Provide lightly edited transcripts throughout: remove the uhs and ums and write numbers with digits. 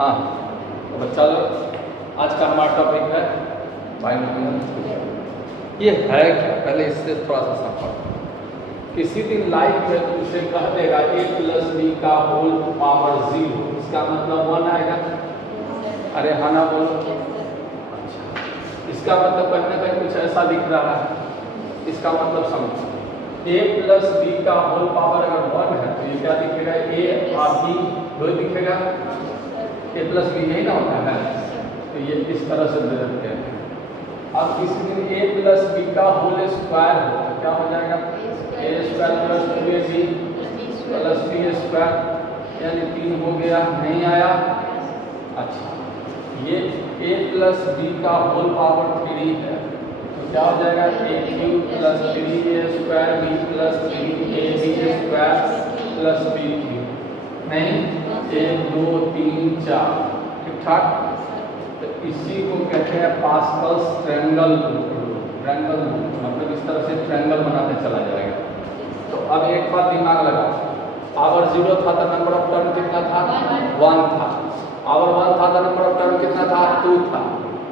हाँ तो बच्चा लोग आज का हमारा टॉपिक है बाइनोमियल। ये है क्या, पहले इससे थोड़ा सा समझो। किसी दिन लाइफ में तो उसे कह देगा a + b का होल पावर 0, इसका मतलब 1 आएगा। अरे हाँ ना बोलो। अच्छा, इसका मतलब कहीं ना कहीं कुछ ऐसा दिख रहा है। इसका मतलब समझो, a + b का होल पावर अगर 1 है तो ये क्या दिखेगा, a और b दो दिखेगा। a + b यही ना होता है, तो ये इस तरह से दे देते हैं। अब किसी दिन a + b का होल स्क्वायर हो तो क्या हो जाएगा, a² + 2ab + b², यानी 3 हो गया, नहीं आया। अच्छा, ये a + b का होल पावर 3 है तो क्या हो जाएगा, a³ + 3a² b + 3ab² + b³ नहीं, 1 2 3 4 ठीक ठाक। तो इसी को कहते हैं पास्कल्स ट्रायंगल रूल। ट्रायंगल मतलब इस तरह से ट्रायंगल बनाते चला जाएगा। तो अब एक बात दिमाग लगाओ, पावर 0 था तो नंबर ऑफ टर्म कितना था, 1 था। पावर 1 था तो नंबर ऑफ टर्म कितना था, 2 था।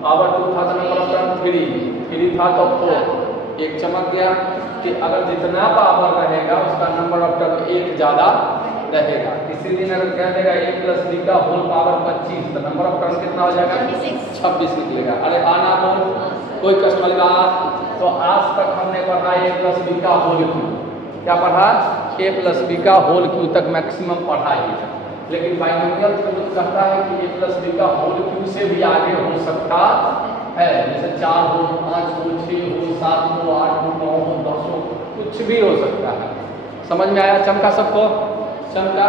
पावर 2 था तो नंबर ऑफ टर्म 3 था तो 4। एक चमक गया कि अगर जितना पावर रहेगा उसका नंबर ऑफ टर्म 1 ज़्यादा रहेगा। इसी दिन अगर कह देगा a + b का होल पावर 25 तो नंबर ऑफ टर्म कितना हो जाएगा, 26 निकलेगा। अरे आना बोल, कोई कष्ट वाली बात। तो आज तक हमने पढ़ा a + b का होल क्यू। क्या पढ़ा, a + b का होल क्यू तक मैक्सिमम पढ़ा ही है। लेकिन बाइनोमियल तो कहता है कि a + b का होल क्यू से भी आगे हो सकता है, जैसे 4 हो, 5 हो, 6 हो, 7 हो, 8 हो, 9 हो, 10 हो, कुछ भी हो सकता है। समझ में आया, चमका सबको? चमका।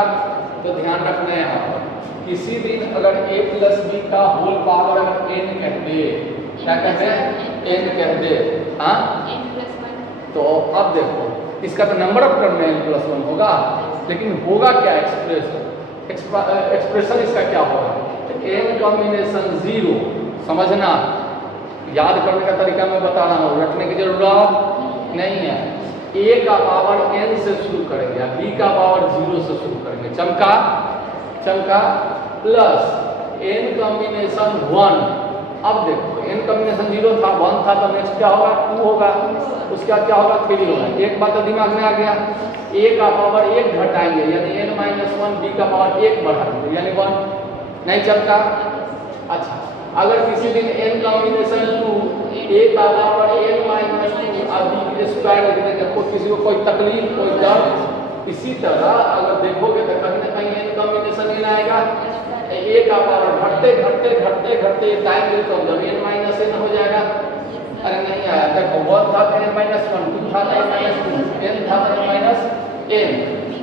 तो ध्यान रखना है यहाँ पर, किसी दिन अगर a + b का होल पावर n कह दे, क्या कहते हैं, n कह दे, हाँ, तो अब देखो इसका तो नंबर ऑफ टर्म में n+1 होगा, लेकिन होगा क्या एक्सप्रेशन इसका क्या होगा, n कॉम्बिनेशन 0। समझना, याद करने का तरीका मैं बता रहा हूँ, रखने की जरूरत नहीं है। a का पावर n से शुरू करेंगे, b का पावर 0 से शुरू करेंगे। चमका, चमका, प्लस n कॉम्बिनेशन 1। अब देखो n कॉम्बिनेशन 0 था, 1 था, तो नेक्स्ट क्या होगा, 2 होगा, उसका क्या होगा, 3 होगा। एक बात तो दिमाग में आ गया, a का पावर 1 घटाएंगे यानी n-1, b का पावर 1 बढ़ाएंगे यानी 1। नहीं चमका? अच्छा, अगर किसी दिन n कॉम्बिनेशन 2, a का पावर n-2 और b के स्क्वायर लिख देंगे, किसी को कोई तकलीफ, कोई दर्द। इसी तरह अगर देखोगे तो कहीं ना कहीं n कॉम्बिनेशन n आएगा, a का पावर घटते घटते घटते घटते टाइम मिलता है जब n-n हो जाएगा। अरे नहीं आया, देखो 1 था तो n-1, 2 था तो n-2, n था तो n-n,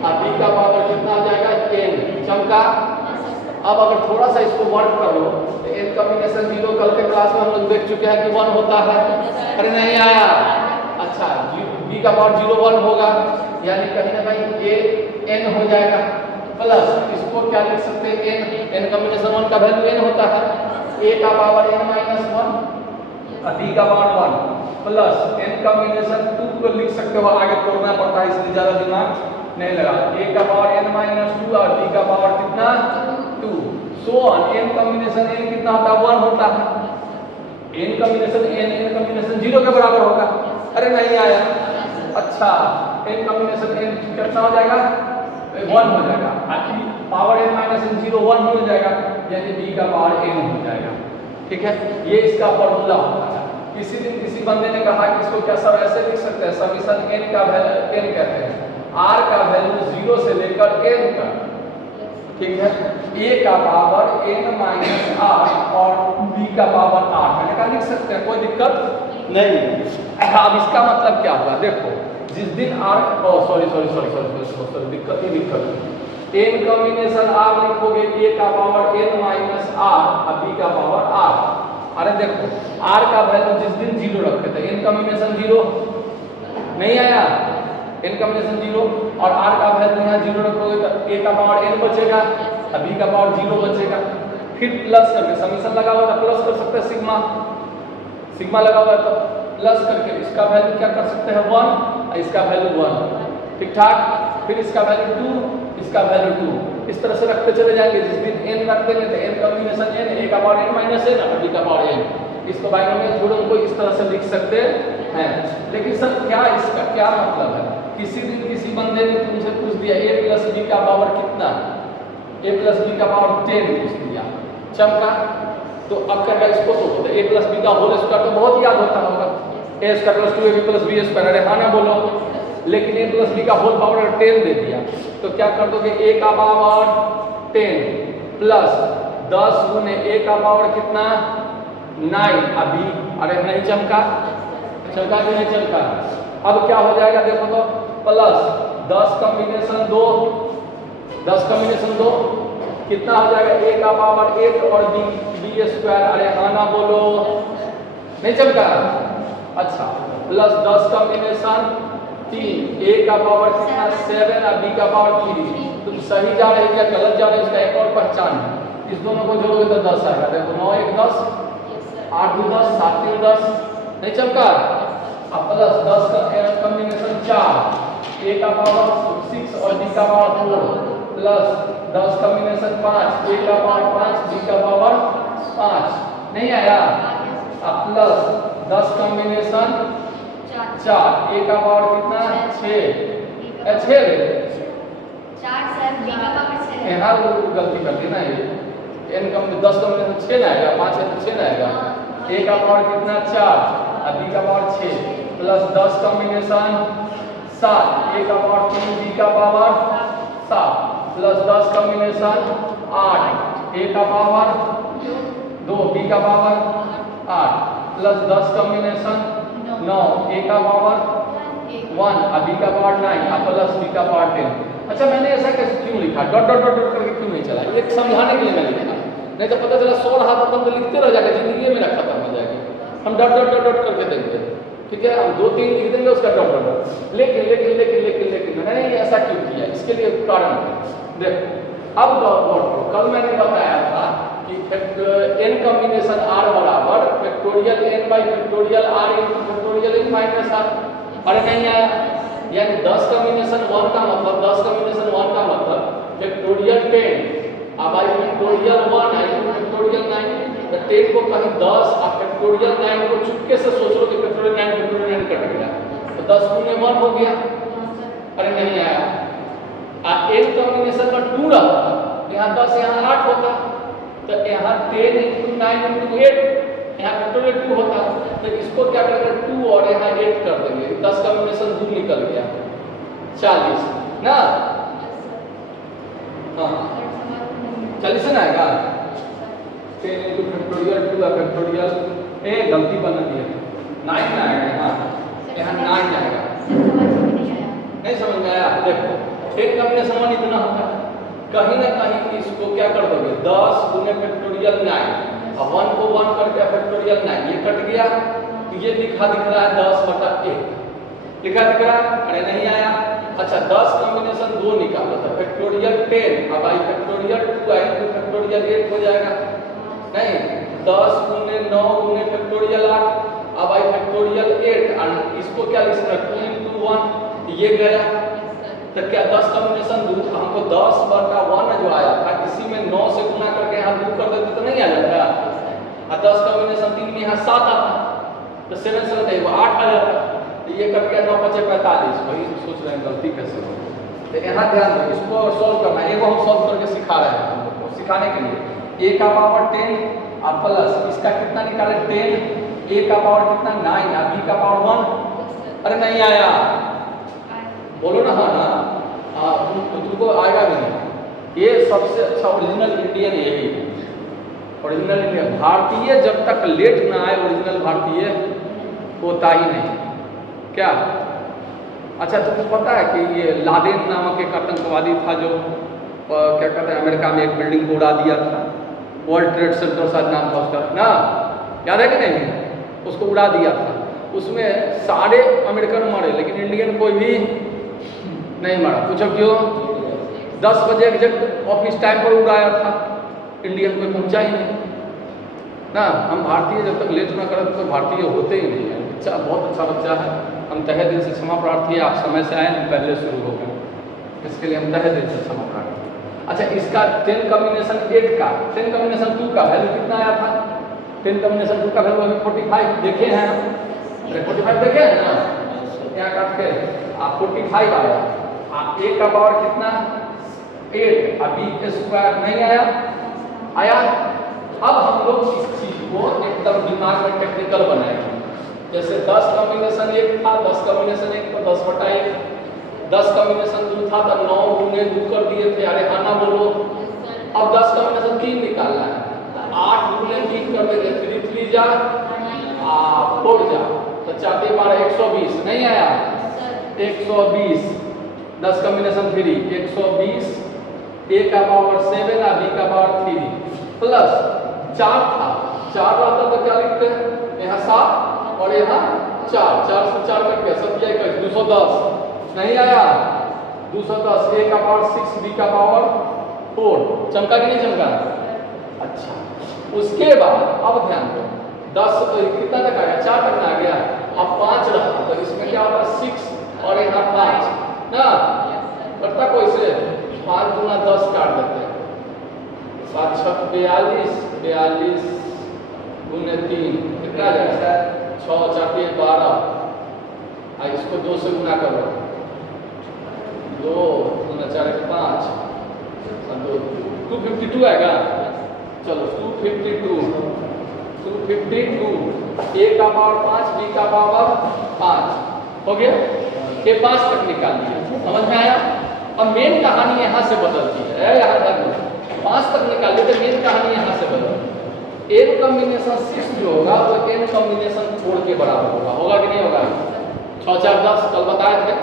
और b का पावर कितना हो जाएगा, n। चमका? अब अगर थोड़ा सा इसको वर्क करो तो n कॉम्बिनेशन 0 कल के क्लास में हम लोग देख चुके हैं कि 1 होता है। अरे नहीं आया। अच्छा, b का पावर 0 1 होगा, यानी कहीं ना कहीं a n हो जाएगा। प्लस इसको क्या लिख सकते हैं, n कॉम्बिनेशन 1 का वैल्यू n होता है, a का पावर n-1 और b का पावर 1 प्लस n कॉम्बिनेशन 2 को लिख सकते हो, आगे तोड़ना पड़ता है इसलिए ज्यादा दिमाग नहीं लगा। a का पावर n-2 और b का पावर कितना, 2। सो n कॉम्बिनेशन n कितना होता है, 1 होता है। n कॉम्बिनेशन n कॉम्बिनेशन 0 के बराबर होगा। अरे नहीं आया। अच्छा, n कॉम्बिनेशन n कितना हो जाएगा, 1 हो जाएगा। आखिर पावर n-0 1 हो जाएगा, यानी b का पावर n हो जाएगा। ठीक है, ये इसका फॉर्मूला होता है। किसी दिन किसी बंदे ने कहा कि इसको क्या सब ऐसे लिख सकते हैं, समीशन n का वैल्यू n कहते हैं, r का वैल्यू 0 से लेकर n तक। ठीक है, a का पावर n-r और b का पावर r मैंने कहा लिख सकते हैं, कोई दिक्कत नहीं। अब इसका मतलब क्या हुआ, देखो जिस दिन r, सॉरी दिक्कत n कॉम्बिनेशन r लिखोगे, a का पावर n-r और b का पावर r। अरे देखो r का वैल्यू जिस दिन 0 रखे थे, n कॉम्बिनेशन 0 नहीं आया, n कॉम्बिनेशन 0 और r का वैल्यू यहाँ 0 रखोगे तो a का पावर n बचेगा और b का पावर 0 बचेगा। फिर प्लस करके समीशन लगा हुआ है, प्लस कर सकते हैं, सिग्मा सिग्मा लगा हुआ है तो प्लस करके इसका वैल्यू क्या कर सकते हैं, 1 और इसका वैल्यू 1। ठीक ठाक। फिर इसका वैल्यू 2, इसका वैल्यू 2, इस तरह से रखते चले जाएंगे। जिस दिन n रख देंगे तो n कॉम्बिनेशन n, a का पावर n माइनस n और b का पावर n। इसको बाइनोमियल थ्योरम को इस तरह से लिख सकते हैं। लेकिन सर क्या इसका क्या मतलब है? किसी दिन किसी बंदे ने तुमसे पूछ दिया a प्लस b का पावर कितना है, a प्लस b का पावर 10 पूछ दिया, चमका। तो अब क्या है इसको तो होता है a प्लस b का होल स्क्वायर तो बहुत याद होता होगा, a square plus 2ab plus b square. अरे हाँ ना बोलो। लेकिन a प्लस b का होल पावर 10 दे दिया तो क्या कर दोगे, a का पावर 10 प्लस 10 गुने a का पावर कितना 9 अभी। अरे नहीं चमका, चमका कि नहीं चमका? अब क्या हो जाएगा देखो तो, प्लस 10 कॉम्बिनेशन 2, 10 कॉम्बिनेशन 2 कितना हो जाएगा, a का पावर 8 और b स्क्वायर। अरे हाँ ना बोलो, नहीं चमका? अच्छा, प्लस 10 कॉम्बिनेशन 3, a का पावर कितना 7 और b का पावर 3। तुम सही जा रहे हो या गलत जा रहे हो इसका एक और पहचान है। इस दोनों को जोड़ोगे तो 10 आएगा। देखो 9 1 10, 8 2 10, 7 3 10, नहीं चमका? अब प्लस 10 का कॉम्बिनेशन 4, a का पावर 6 और b का पावर 4 प्लस 10 कॉम्बिनेशन 5, a का पावर 5 b का पावर 5, नहीं आया? अब प्लस 10 कॉम्बिनेशन 4, a का पावर कितना 6, 4 सर b का पावर 6 है। हाँ गलती कर दी ना, ये n कम 10 कॉम्बिनेशन 6 ना आएगा, 5 है तो 6 ना आएगा। a का पावर कितना 4 और b का पावर 6 प्लस 10 कॉम्बिनेशन 7, a का पावर 3 b का पावर 7 प्लस 10 कॉम्बिनेशन 8, a का पावर 2 b का पावर 8 प्लस 10 कॉम्बिनेशन 9, a का पावर 1 और b का पावर 9 और प्लस b का पावर 10। अच्छा मैंने ऐसा कैसे क्यों लिखा, डॉट डॉट डॉट करके क्यों नहीं चला? एक समझाने के लिए मैं लिखा, नहीं तो पता चला 100 रहा तो तुम लिखते रह जाएगा, जिंदगी में खत्म हो जाएगी। हम डॉट डॉट डॉट डॉट करके देंगे, ठीक है, हम 2 3 लिख देंगे उसका डॉट डॉट। लेकिन लेकिन लेकिन लेकिन लेकिन मैंने ऐसा क्यों किया, इसके लिए कारण है। देखो अब नोट, कल मैंने बताया था कि n कॉम्बिनेशन r बराबर factorial n by factorial r into factorial n minus r। अरे नहीं आया, यानी 10 कॉम्बिनेशन 1 का मतलब 10 कॉम्बिनेशन 1 का मतलब फैक्टोरियल 10 अब आई फैक्टोरियल 1 आई फैक्टोरियल 9। तो 10 को कहीं 10 और फैक्टोरियल 9 को चुपके से सोच लो कि फैक्टोरियल 9 कट गया तो 10 गुने 1 हो गया। अरे नहीं आया, n कॉम्बिनेशन में 2 रहता, यहाँ 10 यहाँ 8 होता, तो यहाँ 10 × 9 × 8 यहाँ फैक्टोरियल 2 होता। तो इसको क्या करेंगे 2 और यहाँ 8 कर देंगे, 10 कॉम्बिनेशन 2 निकल गया 40 ना। हाँ 40 ना आएगा, 10 × फैक्टोरियल 2 फैक्टोरियल ए गलती बना दी है 9 ना आएगा, हाँ यहाँ 9 आएगा। नहीं समझ में आया? देखो 10 कॉम्बिनेशन 1 इतना होता है, कहीं ना कहीं इसको क्या कर दोगे 10 गुने फैक्टोरियल 9 और 1 को 1 करके फैक्टोरियल 9 ये कट गया, तो ये लिखा दिख रहा है 10/1 लिखा दिख रहा है। अरे नहीं आया। अच्छा 10 कॉम्बिनेशन 2 निकालो तो फैक्टोरियल 10 अब आई फैक्टोरियल 2 आई तो फैक्टोरियल 8 हो जाएगा। नहीं 10 गुने 9 गुने फैक्टोरियल 8 अब आई फैक्टोरियल 8 और इसको क्या लिख सकते हैं 2 × 1 ये गया। तो क्या 10 कॉम्बिनेशन 2 हमको 10/1 जो आया था इसी में 9 से गुना करके यहाँ 2 कर देते तो नहीं आ जाता, और 10 कॉम्बिनेशन 3 में यहाँ 7 आता तो 7 से 8 आ जाता, तो ये कट गया 9 × 5 = 45। वही सोच रहे हैं गलती कैसे हो। तो यहाँ ध्यान दो, इसको सॉल्व करना है, एगो हम सॉल्व करके सिखा रहे हैं हम लोग को, सिखाने के लिए a का पावर 10 और प्लस इसका कितना निकाले 10, a का पावर कितना 9 और b का पावर 1। अरे नहीं आया, बोलो ना हाँ ना, हाँ तुमको आएगा भी नहीं। ये सबसे अच्छा ओरिजिनल इंडियन यही है, ओरिजिनल इंडियन भारतीय जब तक लेट ना आए ओरिजिनल भारतीय होता ही नहीं। क्या अच्छा तुमको पता है कि ये लादेन नामक एक आतंकवादी था जो क्या कहते हैं अमेरिका में एक बिल्डिंग को उड़ा दिया था, वर्ल्ड ट्रेड सेंटर शायद नाम था उसका ना, याद है कि नहीं? उसको उड़ा दिया था, उसमें सारे अमेरिकन मरे लेकिन इंडियन कोई भी नहीं मरा। पूछो क्यों? 10 बजे एग्जैक्ट ऑफिस टाइम पर उड़ाया था, इंडियन कोई पहुंचा ही नहीं ना। हम भारतीय जब तक लेट ना करें तो भारतीय होते ही नहीं है। बच्चा बहुत अच्छा बच्चा है, हम तहे दिल से क्षमा प्रार्थी है, आप समय से आए, हम पहले शुरू हो गए, इसके लिए हम तहे दिल से क्षमा प्रार्थी। अच्छा इसका 10 कॉम्बिनेशन 8 का 10 कॉम्बिनेशन 2 का वैल्यू कितना आया था? 10 कॉम्बिनेशन 2 का वैल्यू अभी 45 देखे हैं हम। अरे 45 देखे हैं ना, यहाँ काट के आप 45 आया। आप a का पावर कितना 8 और b का स्क्वायर नहीं आया आया। अब हम लोग इस चीज को एकदम दिमाग में टेक्निकल बनाएंगे। जैसे 10 कॉम्बिनेशन 1 था, 10 कॉम्बिनेशन 1 तो 10/1, 10 कॉम्बिनेशन 2 था तो 9 गुने 2 कर दिए थे। अरे हाँ ना बोलो। अब 10 कॉम्बिनेशन 3 निकालना है, 8 गुने 3 कर देंगे, 3 3 जा 4 जा तो 4 3 12 120 नहीं आया 120। 10 कॉम्बिनेशन 3 120, a का पावर 7 और b का पावर 3 प्लस 4 था, 4 रहता तो क्या लिखते हैं यहाँ 7 और यहाँ 4, 4 से 4 कट गया 7 21 210 नहीं आया 210। a का पावर 6 b का पावर 4 चमका कि नहीं चमका? अच्छा उसके बाद अब ध्यान दो 10 कितना तक आ गया 4 तक आ गया। अब 5 रहता तो इसमें क्या होता 6 और यहाँ 5 ना करता कोई से 5 गुना 10 काट देते हैं 7 6 42 42 गुने 3 कितना आ जाएगा 6 4 12। इसको 2 से गुना करो 2 गुना 4 5 252 आएगा। चलो 252 a का पावर 5 b का पावर 5 हो गया। ये 5 तक निकाल दिया, समझ में आया? अब मेन कहानी यहाँ से बदलती है, यहाँ तक 5 तक निकाल लिया तो मेन कहानी यहाँ से बदलती है। n कॉम्बिनेशन 6 जो होगा वो n कॉम्बिनेशन 4 के बराबर होगा कि नहीं होगा? 6 4 10 कल बताए थे।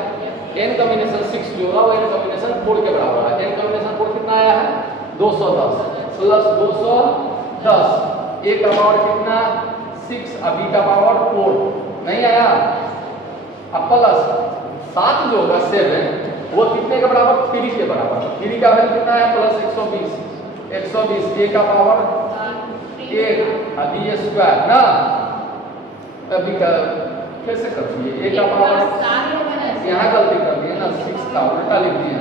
n कॉम्बिनेशन 6 जो होगा वो n कॉम्बिनेशन 4 के बराबर है। n कॉम्बिनेशन 4 कितना आया है 210 प्लस 210 a का पावर कितना 6 और b का पावर 4 नहीं आया। अब प्लस 7 जो होगा 7 वो कितने के बराबर 3 के बराबर। 3 का वैल्यू कितना है प्लस 120 a का पावर 8 और b स्क्वायर ना। अभी का कैसे कर दिए a का पावर यहाँ गलती कर दी है ना 6 का उल्टा लिख दिया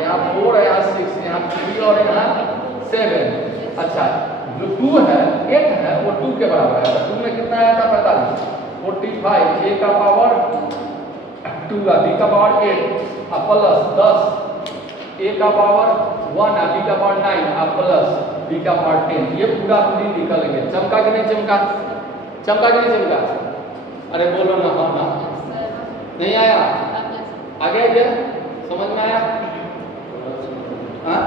यहाँ 4 है यहाँ 6 यहाँ 3 और यहाँ 7। अच्छा जो 2 है 8 है वो 2 के बराबर है। 2 में कितना आया था 45 a का पावर 2 b का पावर 8 और प्लस 10 a का पावर 1 और b का पावर 9 और प्लस b का पावर 10। ये पूरा पूरी निकल गया। चमका कि नहीं चमका? चमका कि नहीं चमका? अरे बोलो ना हाँ ना नहीं आया? आ गया ये समझ में आया? हाँ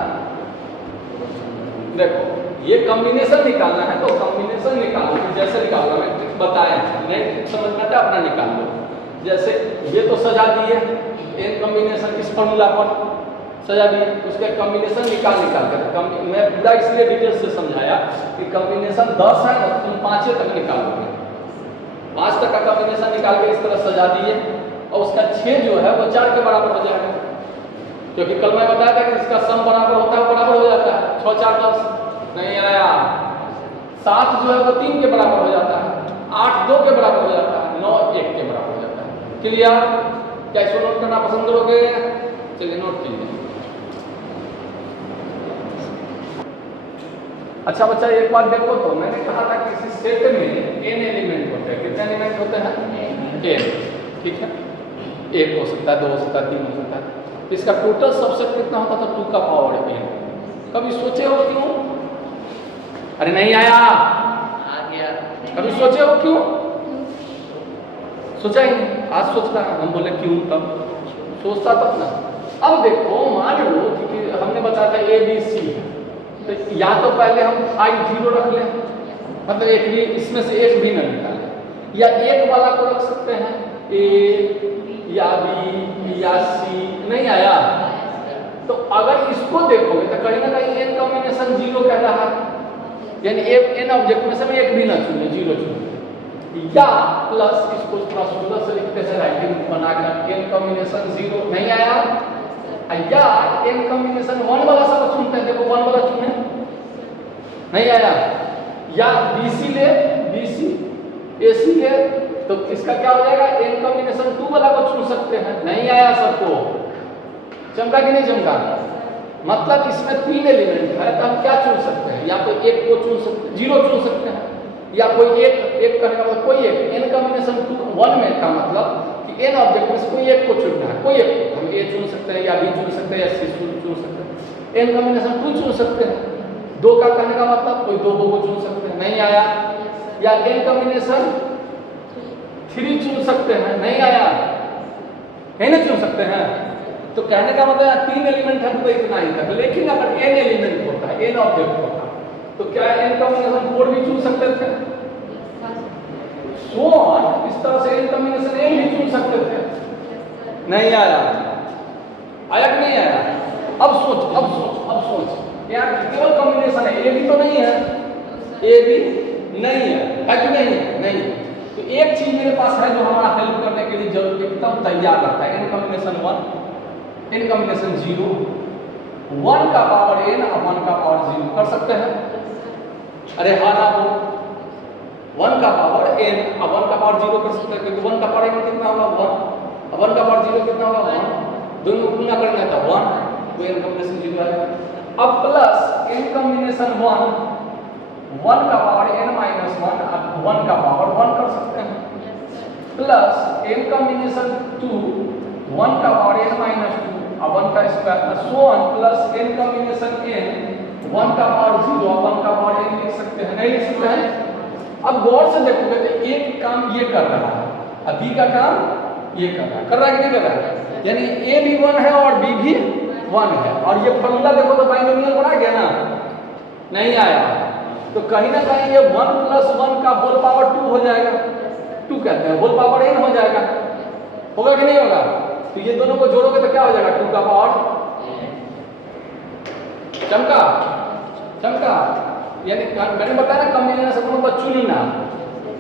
देखो ये कॉम्बिनेशन निकालना है तो कॉम्बिनेशन निकालो जैसे निकालना है बताया नहीं समझ में आता अपना निकाल लो। जैसे ये तो सजा दिए n कॉम्बिनेशन इस फॉर्मूला पर सजा दिए उसके कॉम्बिनेशन निकाल कर मैं पूरा इसलिए डिटेल से समझाया कि कॉम्बिनेशन 10 है ना तुम 5 तक निकालोगे। 5 तक का कॉम्बिनेशन निकाल के इस तरह सजा दिए और उसका 6 जो है वो 4 के बराबर हो जाएगा क्योंकि कल मैं बताया था कि इसका सम बराबर होता है बराबर हो जाता है 6 4 10 नहीं आया। 7 जो है वो 3 के बराबर हो जाता है 8 2 के बराबर हो जाता है 9 1 के बराबर हो जाता है। क्लियर? क्या इसको नोट करना पसंद करोगे? चलिए नोट कीजिए। अच्छा बच्चा एक बात देखो तो मैंने कहा था कि किसी सेट में n एलिमेंट होते हैं। कितने एलिमेंट होते हैं? n। ठीक है 1 हो सकता है 2 हो सकता है 3 हो सकता है। तो इसका टोटल सबसेट कितना होता था 2 का पावर n। कभी सोचे हो क्यों? अरे नहीं आया आ गया। कभी सोचे हो क्यों? सोचा ही नहीं। आज सोचता है हम बोले क्यों तब सोचता तब ना। अब देखो मान लो कि हमने बताया था a b c तो या तो पहले हम 5 0 रख लें मतलब एक भी इसमें से एक भी ना निकालें या एक वाला को रख सकते हैं a या b या c नहीं आया। तो अगर इसको देखोगे तो कहीं ना कहीं n कॉम्बिनेशन 0 कह रहा है यानी n ऑब्जेक्ट में से एक भी ना चुने 0 चुने या प्लस इसको थोड़ा सुंदर से लिखते हैं राइटिंग बनाकर n कॉम्बिनेशन 0 नहीं आया या n कॉम्बिनेशन 1 वाला सब चुनते हैं। देखो 1 वाला चुने नहीं आया या bc ले bc ac ले तो इसका क्या हो जाएगा n कॉम्बिनेशन 2 वाला को चुन सकते हैं। नहीं आया सबको। चमका कि नहीं चमका? मतलब इसमें 3 एलिमेंट है, तो हम क्या चुन सकते हैं? या तो एक को चुन सकते हैं, 0 चुन सकते हैं, या कोई एक करने का मतलब कोई एक n कॉम्बिनेशन 1 में का मतलब कि n ऑब्जेक्ट में से कोई एक को चुनना है, कोई एक हम a चुन सकते हैं या b चुन सकते हैं या c चुन सकते हैं। n कॉम्बिनेशन 2 चुन सकते हैं, 2 का कहने का मतलब कोई 2 को चुन सकते हैं, नहीं आया। या n कॉम्बिनेशन 3 चुन सकते हैं, नहीं आया, n चुन सकते हैं। तो कहने का मतलब 3 एलिमेंट है तो इतना ही तक, लेकिन अगर n एलिमेंट होता है, n ऑब्जेक्ट होता तो क्या n कॉम्बिनेशन 4 भी चुन सकते थे? सो ऑन, इस तरह से n कॉम्बिनेशन n भी चुन सकते थे, नहीं आया। आया कि नहीं आया? अब सोच यहाँ केवल कॉम्बिनेशन है, a भी तो नहीं है, a भी नहीं है कि नहीं? नहीं। तो एक चीज मेरे पास है जो हमारा हेल्प करने के लिए जरूर एकदम तैयार रहता है, n कॉम्बिनेशन 1, n कॉम्बिनेशन 0, 1 का पावर n और 1 का पावर 0 कर सकते हैं। अरे हाँ ना, वो 1 का पावर n और 1 का पावर 0 कर सकते हैं, क्योंकि 1 का पावर n कितना होगा 1 और 1 का पावर 0 कितना होगा 1, दोनों को गुणा करना था 1, तो n कॉम्बिनेशन 0 आएगा। अब प्लस n कॉम्बिनेशन 1 का पावर n माइनस 1 और 1 का पावर 1 कर सकते हैं, प्लस n कॉम्बिनेशन 2 1 का पावर n माइनस 2 और 1 का square, so on, plus n combination n 1 का पावर 0 और 1 का पावर n लिख सकते हैं, नहीं लिख सकते हैं? अब गौर से देखोगे तो एक काम ये कर रहा है, अब b का काम ये कर रहा है कि नहीं कर रहा है? यानी a भी 1 है और b भी 1 है, और ये फॉर्मूला देखो तो बाइनोमियल बना गया ना, नहीं आया। तो कहीं ना कहीं ये 1 प्लस 1 का होल पावर 2 हो जाएगा, 2 कहते हैं होल पावर n हो जाएगा, होगा कि नहीं होगा? तो ये दोनों को जोड़ोगे तो क्या हो जाएगा? 2 का पावर चमका, यानी मैंने बताया ना कॉम्बिनेशन मतलब चुनना,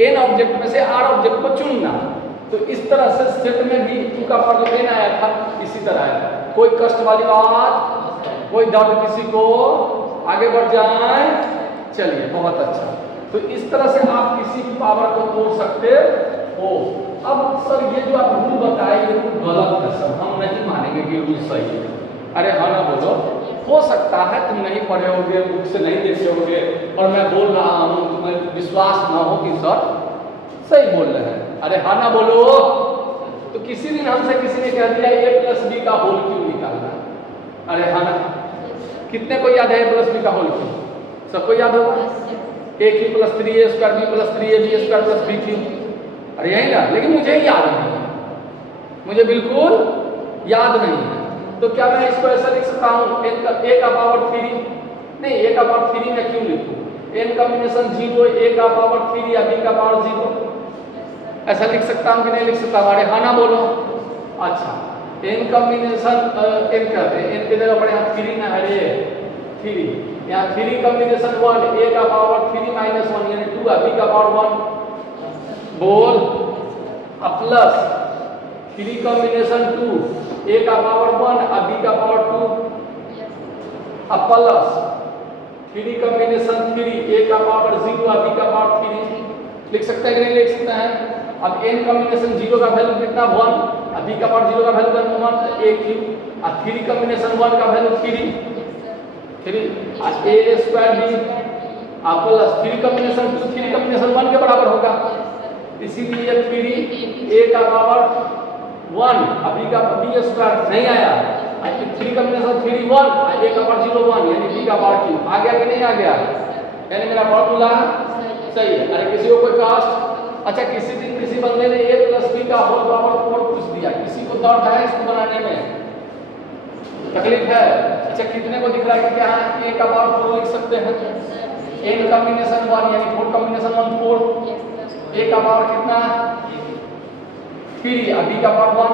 n ऑब्जेक्ट में से r ऑब्जेक्ट को चुनना। तो इस तरह से सेट में भी 2 का पावर जो n आया था इसी तरह आया था। कोई कष्ट वाली बात, कोई डर किसी को, आगे बढ़ जाए, चलिए बहुत अच्छा। तो इस तरह से आप किसी की पावर को तोड़ सकते हो। अब सर ये जो आप रूल बताए ये रूल गलत है सर, हम नहीं मानेंगे कि रूल सही है। अरे हाँ ना बोलो, हो सकता है तुम नहीं पढ़े होगे, बुक से नहीं देखे होगे, और मैं बोल रहा हूँ तुम्हें विश्वास ना हो कि सर सही बोल रहे हैं। अरे हाँ ना बोलो। तो किसी दिन हमसे किसी ने कह दिया a प्लस बी का होल क्यों निकालना है? अरे हाँ ना, कितने को याद है a प्लस बी का होल क्यों? सबको याद होगा, a Q plus 3a square b plus 3ab square plus b Q. अरे यही ना, लेकिन मुझे ही याद नहीं है, मुझे बिल्कुल याद नहीं है। तो क्या मैं इसको ऐसा लिख सकता हूँ a का पावर 3? नहीं, a का पावर 3 मैं क्यों लिखूँ? n कॉम्बिनेशन 0, a का पावर 3 या b का पावर 0, ऐसा लिख सकता हूँ कि नहीं लिख सकता? अरे हाँ ना बोलो। अच्छा, n कॉम्बिनेशन n कहते हैं, n के जगह पर यहाँ 3 ना, अरे 3, यहाँ 3 कॉम्बिनेशन 1, a का पावर 3 माइनस 1 यानी 2, b का पावर 1 बोल, अब प्लस 3 कॉम्बिनेशन 2, a का पावर 1 और b का पावर 2, अब प्लस 3 कॉम्बिनेशन 3, a का पावर 0 और b का पावर 3, लिख सकते हैं कि नहीं लिख सकते हैं? अब n कॉम्बिनेशन 0 का वैल्यू कितना 1 और b का पावर 0 का वैल्यू 1 a क्यूब, और 3 कॉम्बिनेशन 1 का वैल्यू 3 और a स्क्वायर b और प्लस 3 कॉम्बिनेशन 2, 3 कॉम्बिनेशन 1 के बराबर होगा, इसीलिए 3 a का पावर 1 और b का b स्क्वायर नहीं आया, 3 कॉम्बिनेशन 3 1 और a का पावर 0 1 यानी b का पावर क्यूब आ गया कि नहीं आ गया? यानी मेरा फॉर्मूला सही है। अरे किसी को कोई कास्ट, अच्छा किसी दिन किसी बंदे ने a प्लस b का होल पावर 4 पूछ दिया, किसी को दर्द है इसको बनाने में, तकलीफ है? अच्छा कितने को दिख रहा है कि यहाँ a का पावर 4 लिख सकते हैं? n कॉम्बिनेशन 1 यानी 4 कॉम्बिनेशन 1 4, a का पावर कितना 3 और b का पावर 1,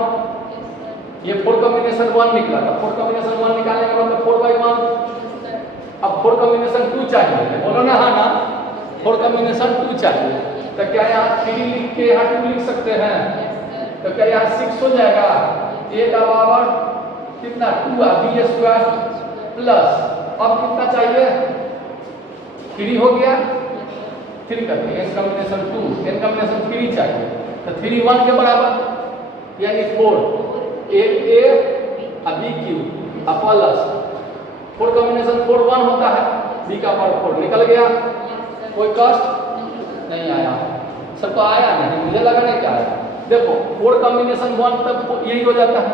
ये 4 कॉम्बिनेशन 1 निकला था, 4 कॉम्बिनेशन 1 निकालने के बाद 4/1, अब 4 कॉम्बिनेशन 2 चाहिए, बोलो ना हाँ ना, 4 कॉम्बिनेशन 2 चाहिए, तो क्या यहाँ 3 लिख के यहाँ 2 लिख सकते हैं? तो क्या यहाँ 6 हो जाएगा? a का पावर कितना 2 और b स्क्वायर प्लस, अब कितना चाहिए? 3 हो गया, 3 करते हैं n कॉम्बिनेशन 2, n कॉम्बिनेशन 3 चाहिए, तो 3 1 के बराबर यानी 4 a और b क्यूब प्लस 4 कॉम्बिनेशन 4 1 होता है, b का पावर 4 निकल गया। कोई कष्ट नहीं आया, सबको आया नहीं, मुझे लगा नहीं क्या आया। देखो 4 कॉम्बिनेशन 1 तब यही हो जाता है,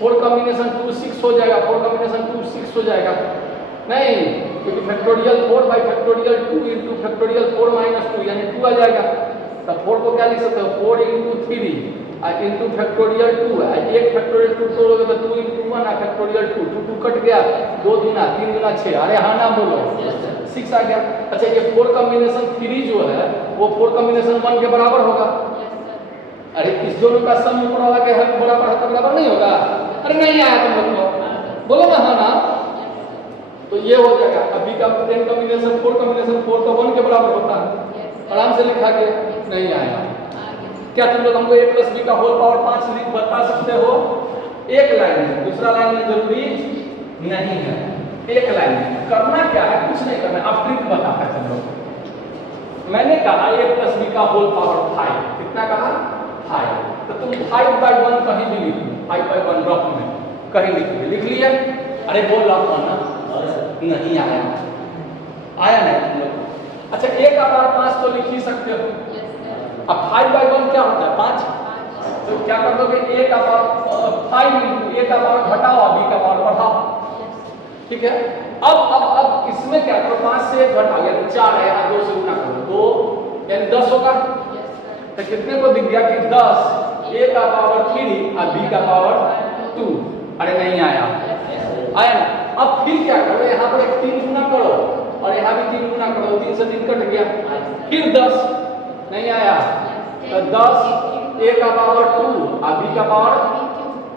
4 कॉम्बिनेशन 2 6 हो जाएगा, 4 कॉम्बिनेशन 2 6 हो जाएगा नहीं, क्योंकि factorial 4 by factorial 2 into factorial 4 minus 2 यानी 2 आ जाएगा। तब 4 को क्या लिख सकते हो 4 इंटू 3 इंटू फैक्टोरियल 2, एक फैक्टोरियल 2 तोड़ोगे तो 2 इंटू 1 फैक्टोरियल 2, 2 2 कट गया, 2 दूना 3 दूना 6, अरे हाँ ना बोलो 6 आ गया। अच्छा ये 4 कॉम्बिनेशन 3 जो है वो 4 कॉम्बिनेशन 1 के बराबर होगा। अरे इस दोनों का सम ऊपर वाला के हर बराबर है तो बराबर नहीं होगा। अरे नहीं आया तुम लोग को, बोलो ना हाँ ना, तो ये हो जाएगा। अभी का 10 कॉम्बिनेशन 4 कॉम्बिनेशन 4 तो 1 के बराबर होता है, आराम से लिखा गया। नहीं आया, क्या तुम लोग हमको a प्लस बी का होल पावर 5 लिख बता सकते हो? एक लाइन में, दूसरा लाइन में जरूरी नहीं है, एक लाइन में करना क्या है, कुछ नहीं करना। अब ट्रिक बताता है तुम लोग। मैंने कहा a प्लस बी का होल पावर 5, कितना कहा 5, तो तुम 5 बाई 1 कहीं भी लिख, 5 बाई 1 रफ में कहीं लिख लिया। अरे बोल रहा हूँ ना, नहीं आया, आया नहीं तुम लोग। अच्छा a का पावर 5 तो लिख ही सकते हो। अब 5 बाई 1 क्या होता है 5, तो क्या कर दोगे a का पावर 5 इंटू a का पावर घटाओ, b का पावर बढ़ाओ, ठीक है। अब इसमें क्या करो 5 से 1 घटाओ यानी 4 है, यहाँ 2 से गुना करो 2 यानी 10 होगा। तो कितने को दिख गया कि 10 a का पावर 3 और b का पावर 2। अरे नहीं आया, आया ना। अब फिर क्या करो, यहाँ पर 3 गुना करो और यहाँ भी 3 गुना करो, 3 से 3 कट गया, फिर 10 नहीं आया, तो 10 a का पावर 2 और b का पावर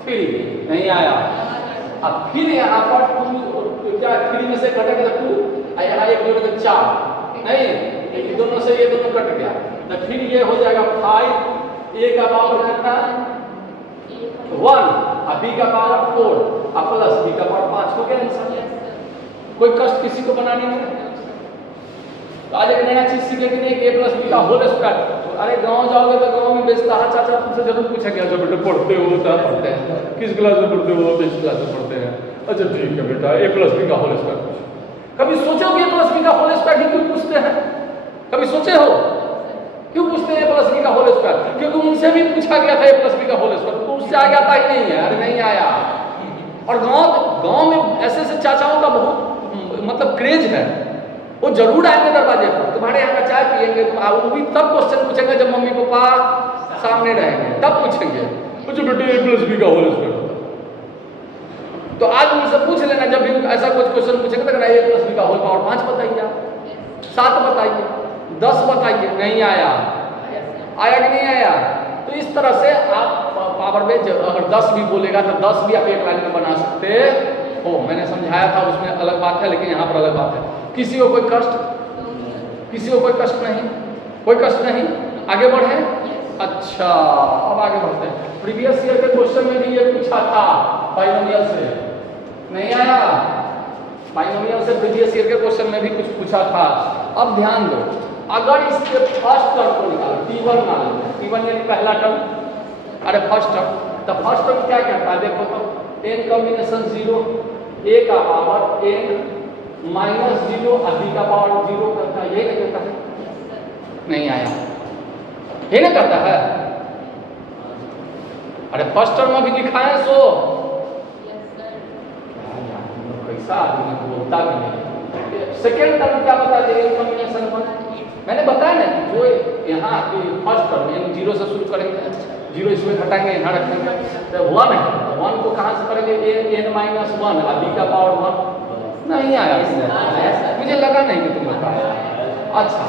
3 नहीं आया। अब फिर यहाँ पर 2 क्या 3 में से कटेगा तो 2 और यहाँ 1 जोड़े तो 4 नहीं, ये दोनों से ये दोनों कट गया, तो फिर ये हो जाएगा 5 a का पावर कितना 1 और b का पावर 4 और प्लस b का पावर 5 हो गया आंसर। कोई कष्ट किसी को बनाने में। तो आज एक नया चीज सीखे कि नहीं a प्लस बी का होल स्क्वायर। अरे गांव जाओगे तो गांव में बेचता है चाचा तुमसे जरूर पूछेंगे अच्छा बेटा पढ़ते हो क्या पढ़ते हैं, किस क्लास में पढ़ते हो, 10 क्लास में पढ़ते हैं, अच्छा ठीक है बेटा a प्लस बी का होल स्क्वायर पूछो। कभी सोचे हो कि a प्लस बी का होल स्क्वायर ही क्यों पूछते हैं? कभी सोचे हो क्यों पूछते हैं a प्लस बी का होल स्क्वायर? क्योंकि उनसे भी पूछा गया था a प्लस बी का होल स्क्वायर, तो उससे आगे आता ही नहीं है। अरे नहीं आया। और गांव में ऐसे ऐसे चाचाओं का बहुत मतलब क्रेज है, वो जरूर आएंगे दरवाजे पर, तुम्हारे यहाँ का चाय पियेंगे, वो भी तब क्वेश्चन पूछेंगे जब मम्मी पापा सामने रहेंगे, तब पूछेंगे अच्छा बेटे a प्लस बी का होल स्क्वायर होता। तो आज उनसे पूछ लेना जब भी ऐसा कुछ क्वेश्चन पूछेंगे तो a प्लस बी का होल पावर 5 बताइए, आप 7 बताइए, 10 बताइए। नहीं आया, आया कि नहीं आया? तो इस तरह से आप पावर में अगर 10 भी बोलेगा तो 10 भी आप एक लाइन में बना सकते हो। मैंने समझाया था उसमें अलग बात है, लेकिन यहाँ पर अलग बात है। किसी को कोई कष्ट, किसी को कोई कष्ट नहीं, कोई कष्ट नहीं, आगे बढ़े। अच्छा अब आगे बढ़ते हैं। प्रीवियस ईयर के क्वेश्चन में भी ये पूछा था बाइनोमियल से, नहीं आया? बाइनोमियल से प्रीवियस ईयर के क्वेश्चन में भी कुछ पूछा था। अब ध्यान दो, अगर इसके फर्स्ट टर्म को निकालो, T1 मान लो, T1 यानी पहला टर्म, अरे फर्स्ट टर्म, तो फर्स्ट टर्म क्या कहता है देखो तो n कॉम्बिनेशन 0 a का पावर n माइनस 0 और b का पावर 0 करता है, ये क्या कहता है? नहीं आया, ये नहीं करता है। अरे फर्स्ट टर्म अभी लिखा है सो कैसा आदमी बोलता भी नहीं। सेकेंड टर्म क्या बता देगा कॉम्बिनेशन 1? मैंने बताया ना कि जो यहाँ फर्स्ट टर्म यानी 0 से शुरू करेंगे, 0 इसमें घटाएंगे, यहाँ रखेंगे, तो 1 है, तो 1 को कहाँ से करेंगे n माइनस 1 और b का पावर 1। नहीं आया इसमें, मुझे लगा नहीं कि तुम लोग आया। अच्छा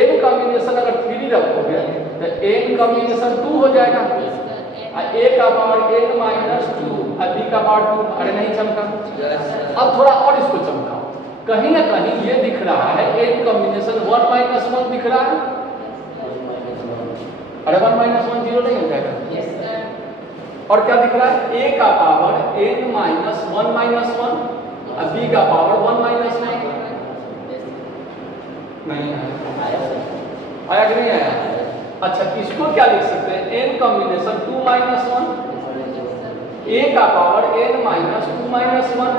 n कॉम्बिनेशन अगर 3 रखोगे तो n कॉम्बिनेशन 2 हो जाएगा, a का पावर n माइनस 2 और b का पावर 2। अरे नहीं चमका, अब थोड़ा और इसको चमकाओ। कहीं ना कहीं ये दिख रहा है n कॉम्बिनेशन 1 माइनस 1 दिख रहा है। अरे 1 माइनस 1 0 नहीं हो जाएगा? और क्या दिख रहा है? a का पावर n माइनस 1 माइनस 1 और b का पावर 1 माइनस 1। नहीं आया कि नहीं आया? अच्छा इसको क्या लिख सकते हैं? n कॉम्बिनेशन 2 माइनस 1, a का पावर n माइनस 2 माइनस 1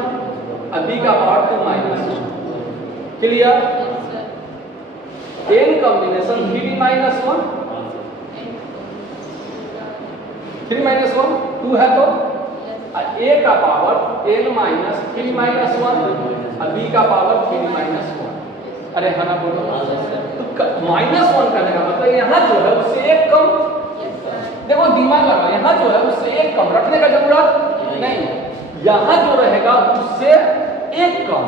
और b का power 2 minus 1। Clear? n combination 3b minus 1, 3 minus 1 2 है तो a का पावर n माइनस 3 माइनस 1 और b का पावर 3 माइनस 1। अरे है ना बोलो, तो माइनस 1 करने का मतलब यहाँ जो है उससे एक कम, देखो दिमाग लगाओ, यहाँ जो है उससे एक कम रखने का जरूरत नहीं, यहाँ जो रहेगा उससे एक कम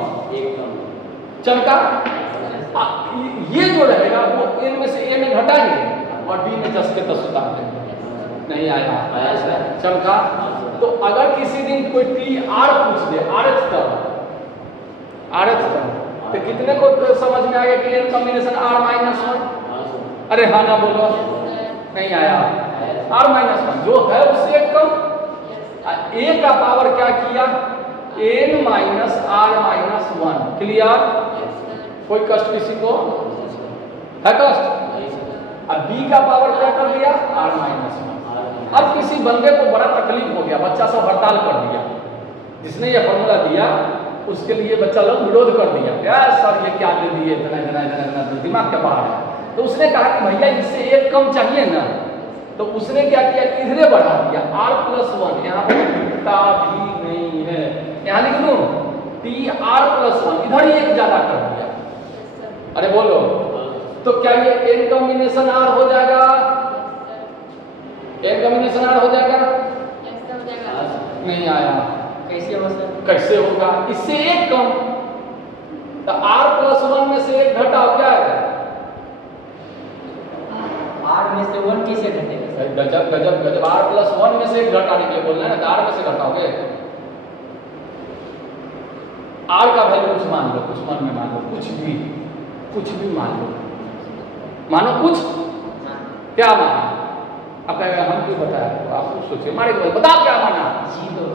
चमका, ये जो रहेगा वो n में से a में घटाएंगे और b में 10 के 10 उतार देंगे। नहीं आया चमका? तो अगर किसी दिन कोई टी आर पूछ दे, rth टर्म तो कितने को समझ में आएगा कि n कॉम्बिनेशन r माइनस 1? अरे हाँ ना बोलो, नहीं आया r माइनस 1 जो है उससे एक कम, a का पावर क्या किया n minus r minus 1। Clear? कोई कष्ट किसी को है कष्ट? अब b का पावर क्या कर दिया r माइनस 1। अब किसी बंदे को बड़ा तकलीफ हो गया, बच्चा सब हड़ताल कर दिया, जिसने ये फॉर्मूला दिया उसके लिए बच्चा लोग विरोध कर दिया, यार सर ये क्या दे दिए, इतना दिमाग के बाहर है। तो उसने कहा कि भैया इससे एक कम चाहिए ना, तो उसने क्या किया इधरे बढ़ा दिया r प्लस 1, यहाँ पर दिखता भी नहीं है, यहाँ लिख दूं टी r प्लस 1, इधर ही एक ज्यादा कर दिया। अरे बोलो, तो क्या ये n कॉम्बिनेशन r हो जाएगा? n कॉम्बिनेशन r हो जाएगा? नहीं आया। कैसे हो सर? कैसे होगा? इससे एक कम, तो r प्लस 1 में से एक घटाओ, क्या है? r में से 1 कैसे घटेगा? गजब गजब गजब, r प्लस 1 में से एक घटाने के लिए बोल रहे हैं ना, r में से घटाओगे, r का वैल्यू कुछ मान लो, कुछ मन में मान लो, कुछ भी मान लो, मानो कुछ, क्या माना? अब कहेगा हम क्यों बताया, तो आप कुछ सोचिए, मारे बताओ क्या माना? जीरो।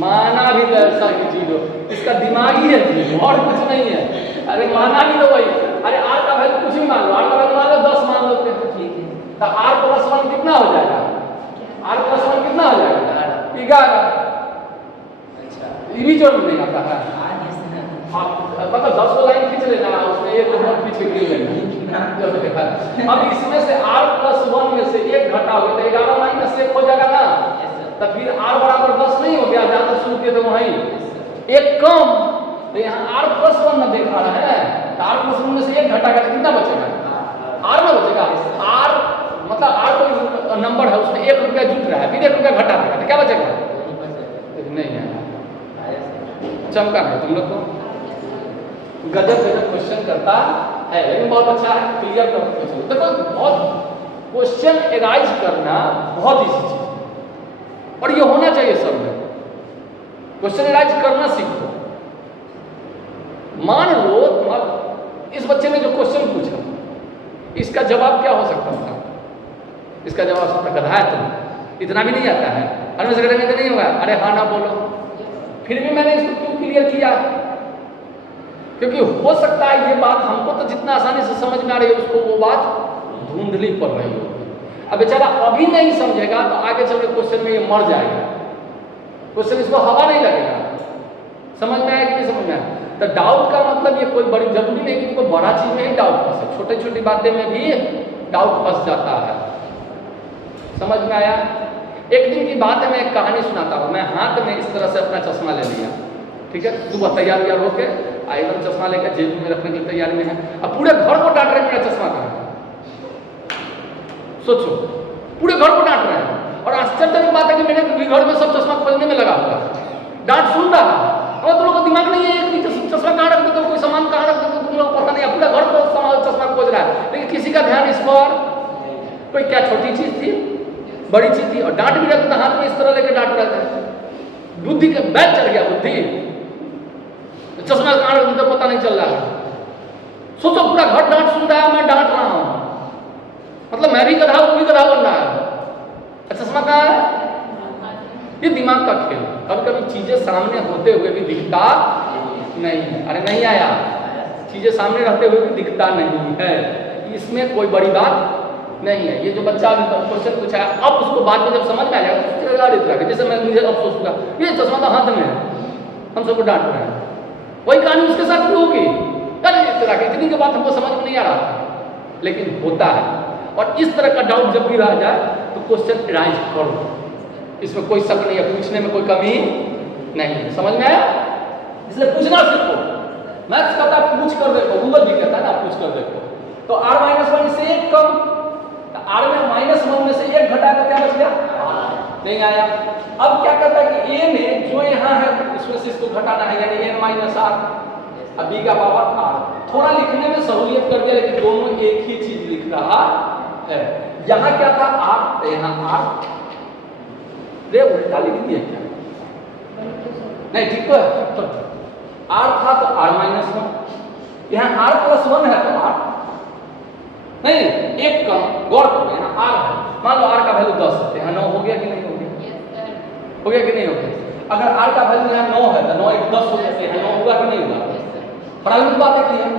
माना भी तो ऐसा ही जीरो, इसका दिमाग ही है जीरो और कुछ नहीं है। अरे माना भी तो वही, अरे r का वैल्यू कुछ भी मान लो, r का वैल्यू मान लो 10 मान लो, ठीक है, तो r प्लस 1 कितना हो जाएगा? r प्लस 1 कितना हो जाएगा? 11। अच्छा, ये भी जोड़ नहीं आता है, आगे से ना मतलब 10 को लाइन खींच लेना, उसमें एक नंबर पीछे गिर लेना। अब इसमें से r प्लस 1 में से एक घटाओगे तो 11 माइनस 1 हो जाएगा ना, तो फिर r बराबर 10 नहीं हो गया, जहाँ तक शुरू किए थे वहीं एक कम, तो यहाँ r प्लस 1 में देख रहा है, तो r प्लस 1 में से एक घटाएगा तो कितना बचेगा? r में बचेगा। r मतलब r कोई नंबर है, उसमें 1 रुपया जुट रहा है, फिर 1 रुपया घटा देगा, तो क्या बचेगा? नहीं है, चमका नहीं तुम लोग को, गजब क्वेश्चन करता है, लेकिन बहुत अच्छा है, क्लियर कर क्वेश्चन। देखो बहुत क्वेश्चन एराइज करना बहुत इजी चीज, और ये होना चाहिए सब में, क्वेश्चन एराइज करना सीखो। मान लो इस बच्चे ने जो क्वेश्चन पूछा, इसका जवाब क्या हो सकता था? इसका जवाब हो सकता गधा है तुम, इतना भी नहीं आता है, हमें से करेंगे तो नहीं होगा। अरे हाँ ना बोलो, फिर भी मैंने इसको क्यों क्लियर किया? क्योंकि हो सकता है ये बात हमको तो जितना आसानी से समझ में आ रही है, उसको वो बात धुंधली पड़ रही होगी। अब बेचारा अभी नहीं समझेगा तो आगे चल के क्वेश्चन में ये मर जाएगा, क्वेश्चन इसको हवा नहीं लगेगा। समझ में आया कि नहीं समझ में आया? तो डाउट का मतलब ये कोई बड़ी जरूरी नहीं कि कोई बड़ा चीज में ही डाउट फंसे, छोटी छोटी बातें में भी डाउट फंस जाता है। समझ में आया? एक दिन की बात है, मैं एक कहानी सुनाता हूँ। मैं हाथ में इस तरह से अपना चश्मा ले लिया, ठीक है, सुबह तैयार होके एकदम चश्मा लेकर जेब में रखने की तैयारी में है, अब पूरे घर को डांट रहे मेरा चश्मा कहाँ है। सोचो, पूरे घर को डांट रहे हैं, और आश्चर्यजनक बात है कि मेरे घर में सब चश्मा खोजने में लगा हुआ है, डांट सुन रहा है। और तुम लोग को दिमाग नहीं है एक चश्मा कहाँ रख देते हो, कोई सामान कहाँ रख देते हो, तुम लोग को पता नहीं है, पूरा घर को चश्मा खोज रहा है, लेकिन किसी का ध्यान इस पर, कोई क्या छोटी चीज थी, बड़ी चीज थी, और डांट भी रहे तो हाथ में इस तरह लेकर डांट रहे थे। बुद्धि का बैग चढ़ गया, बुद्धि चश्मा कहाँ रख देते पता नहीं चल रहा है। सोचो, पूरा घर डांट सुन रहा है, मैं डांट रहा हूँ, मतलब मैं भी गधा, वो भी गधा बन रहा है। चश्मा कहाँ है? ये दिमाग का खेल। कभी कभी चीजें सामने होते हुए भी दिखता नहीं है। अरे नहीं आया, चीजें सामने रहते हुए भी दिखता नहीं है, इसमें कोई बड़ी बात नहीं है। ये जो बच्चा क्वेश्चन पूछा है, अब उसको बाद में जब समझ में आ जाएगा तो जैसे मैं मुझे अब सोचूंगा ये चश्मा तो हाथ में है, हम सबको डांट रहे हैं। वही कहानी उसके साथ भी होगी। अरे इस तरह की इतनी की बात हमको समझ में नहीं आ रहा था, लेकिन होता है। और इस तरह का डाउट जब भी रह जाए तो क्वेश्चन राइज करो, इसमें कोई शक नहीं है, पूछने में कोई कमी नहीं है। समझ में आया? इसलिए पूछना सीखो। मैथ्स कहता है पूछ कर देखो, गूगल भी कहता है ना पूछ कर देखो। तो r-1 से एक कम, तो r में -1 में से एक घटा कर क्या बच गया? नहीं आया। अब क्या कहता है कि a में जो यहाँ है इसमें से इसको घटाना है, यानी n - r, अब b का पावर r। थोड़ा लिखने में सहूलियत कर दिया, लेकिन दोनों एक ही चीज लिख रहा है। यहाँ क्या था r, यहाँ r रे उल्टा लिख दिया क्या? नहीं ठीक तो है, तो r था तो r-1, यहाँ r+1 है तो r नहीं, एक कम। गौर करो यहाँ r है, मान लो r का वैल्यू 10 है, यहाँ 9 हो गया कि नहीं हो गया? हो गया कि नहीं हो गया? अगर r का वैल्यू यहाँ 9 है तो 9 1 10 हो गया, यहाँ 9 होगा कि नहीं होगा? प्रारंभिक बात है क्लियर।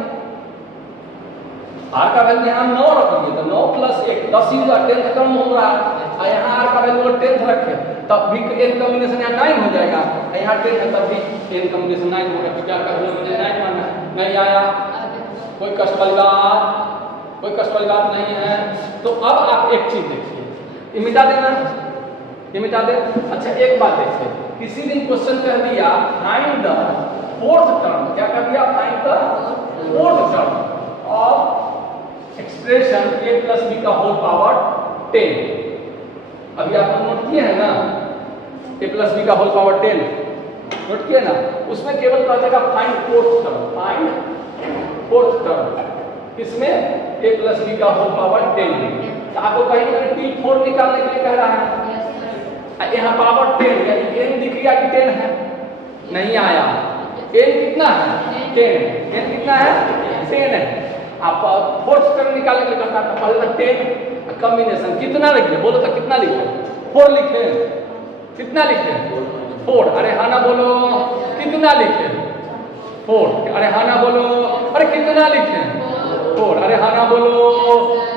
r का वैल्यू यहाँ 9 रखिए तो 9 + 1 10 ही होगा, 10 खत्म हो रहा है। और यहाँ r का वैल्यू 10 रखे तब भी n कॉम्बिनेशन यहाँ 9 हो जाएगा, यहाँ 10 है तब भी n कॉम्बिनेशन 9 होगा। तो क्या कर लो, मुझे 9 मानना है। नहीं आया, कोई कष्ट वाली बात, कोई कष्ट वाली बात नहीं है। तो अब आप एक चीज देखिए, ये मिटा देना, ये मिटा दे। अच्छा एक बात देखिए, किसी दिन क्वेश्चन कह दिया फाइंड द फोर्थ टर्म, क्या कर दिया? Find the fourth term of expression a + b का होल पावर 10। अभी आप नोट किए हैं ना, a + b का होल पावर 10 नोट किए ना, उसमें केवल कहा जाएगा find fourth term, find fourth term किसमें? a + b का होल पावर 10। तो आपको कहीं ना कहीं t4 निकालने के लिए कह रहा है। यहाँ पावर 10 यानी n दिख गया कि 10 है? नहीं आया। n कितना है? 10। n कितना है? 10 है। आप फोर्थ टर्म निकालने के लिए कहता है, पहले 10 कॉम्बिनेशन कितना लिखे? बोलो तो कितना लिखे? 4 लिखे। कितना लिखे? 4। अरे हाँ ना बोलो, कितना लिखे? 4। अरे हाँ ना बोलो, अरे कितना लिखे? 4। अरे हाँ ना बोलो।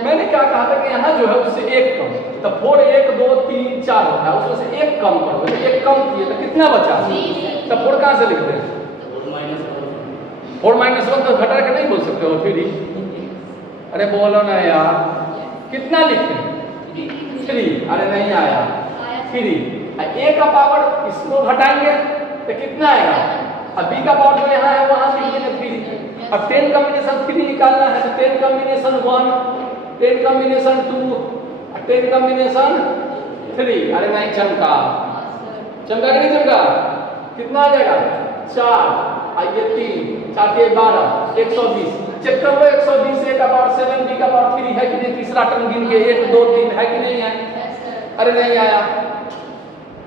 मैंने क्या कहा था कि यहाँ जो है उससे एक कम, तो 4 1 2 3 4 होता है, उसमें से एक कम करो, तो एक कम किए तो कितना बचा? तो 4 कहाँ से लिख दें? 4 - 1 तो घटा के नहीं बोल सकते हो फिर ही। अरे बोलो ना यार, कितना लिखे? 3। अरे नहीं आया, 3। a का पावर इसको घटाएंगे तो कितना आएगा? अब b का पावर जो यहाँ है वहां से लिखेंगे 3। अब 10 कॉम्बिनेशन 3 निकालना है, तो 10 कॉम्बिनेशन 1, 10 कॉम्बिनेशन 2, 10 कॉम्बिनेशन 3। अरे नहीं चमका, चमका कि नहीं चमका? कितना आ जाएगा? 4। आइए 3 4 के 12 120। चेक कर लो, 120 a का पावर 7 b का पावर 3 है कि नहीं? तीसरा टर्म गिन के 1 2 3 है कि नहीं है? अरे नहीं आया,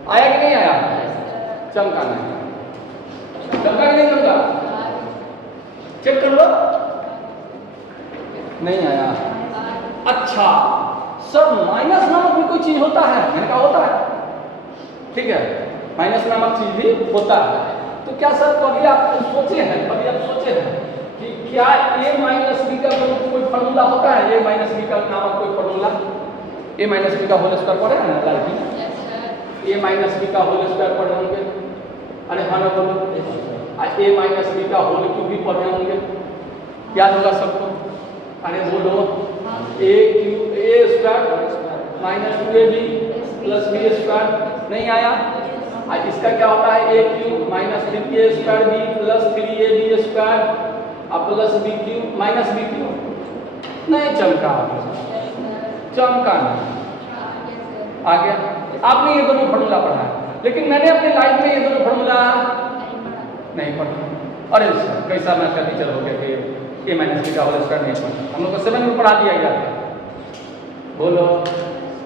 आया कि नहीं आया? चमका नहीं, चमका कि नहीं चमका? चेक कर लो, नहीं आया। अच्छा सर, माइनस नामक भी कोई चीज होता है? मैंने कहा होता है, ठीक है, माइनस नामक चीज भी होता है। तो क्या सर कभी आप सोचे हैं, कभी आप सोचे हैं कि क्या a - b का कोई फॉर्मूला होता है? a - b का नामक कोई फॉर्मूला? a - b का होल स्क्वायर पढ़े हैं ना लड़की? a - b का होल स्क्वायर पढ़े होंगे। अरे हाँ ना बोलो, a - b का होल क्यूब भी पढ़े होंगे, याद होगा सबको? अरे बोलो, a square - 2ab + b square. नहीं आया? इसका क्या होता है? a cube - 3a square b + 3ab square अब + b क्यूब - b क्यूब। नहीं चमका, चमका नहीं। आ गया? आपने ये दोनों फॉर्मूला पढ़ा है, लेकिन मैंने अपने लाइफ में ये दोनों फॉर्मूला नहीं पढ़ा। अरे कैसा मैं का टीचर हो गया कि a - b का होल स्क्वायर नहीं पढ़ा? हम लोग को 7 में पढ़ा दिया गया था। बोलो,